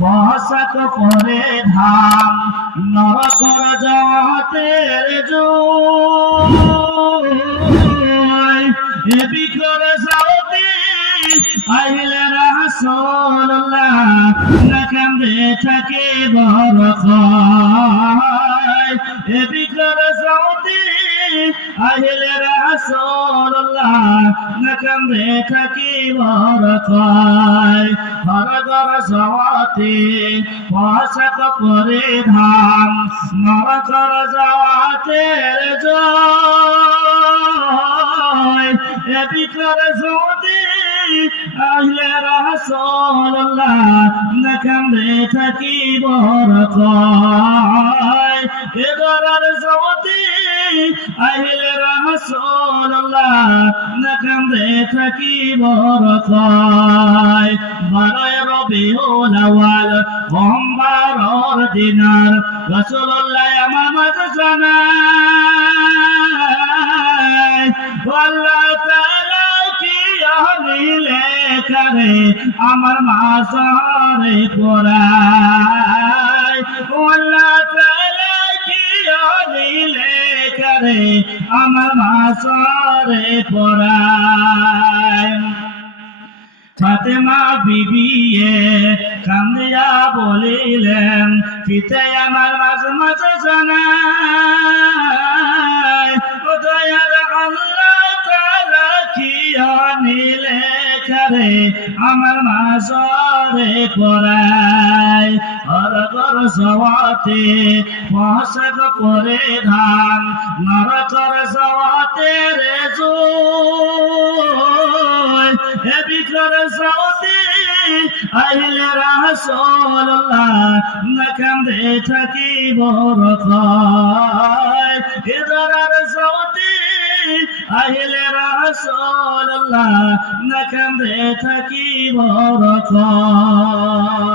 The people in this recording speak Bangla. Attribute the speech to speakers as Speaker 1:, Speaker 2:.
Speaker 1: পোশাক পরে ধাম নরকর জগতের জয় এ বিকর সাউতি আহিলে রাসূলুল্লাহ, না কান্দে থাকে বড় খায় এ বিকর সাউতি আহিলে রাসূলুল্লাহ না কান্দে থাকি বড় খায়? হরগর সওয়াতে পোশাক পরে ধাম নরকর যাওয়াতে জয়। এ বিকর সওয়াতে আহলে রাসূলুল্লাহ নকান্দে থাকি বড় আহলে রাসূলুল্লাহ নকান্দে থাকি বড় কয় বারোয় রবিউল আউয়াল, সোমবারর দিনার, রাসূলুল্লাহ আমার মাঝে জানায় আল্লাহ তাআলা কি আনিলে করে আমার মাসারে পড়ায়। করে আমার মাসারে পড়ায়। ফাতেমা বিবিয়ে কান্দিয়া বলিলেন পিতে আমার মাঝে মাঝে জানায়, ও দয়ার আল্লাহ তাআলা কি আনিলে করে আমার পড়ায়। পোশাক পরে ধান হে বিকর সওয়াতে আহিলে রাসূলুল্লাহ না কান্দে থাকি বড় খায় হে দরার আহিলে রাসূলুল্লাহ না কান্দে থাকি বড় খায়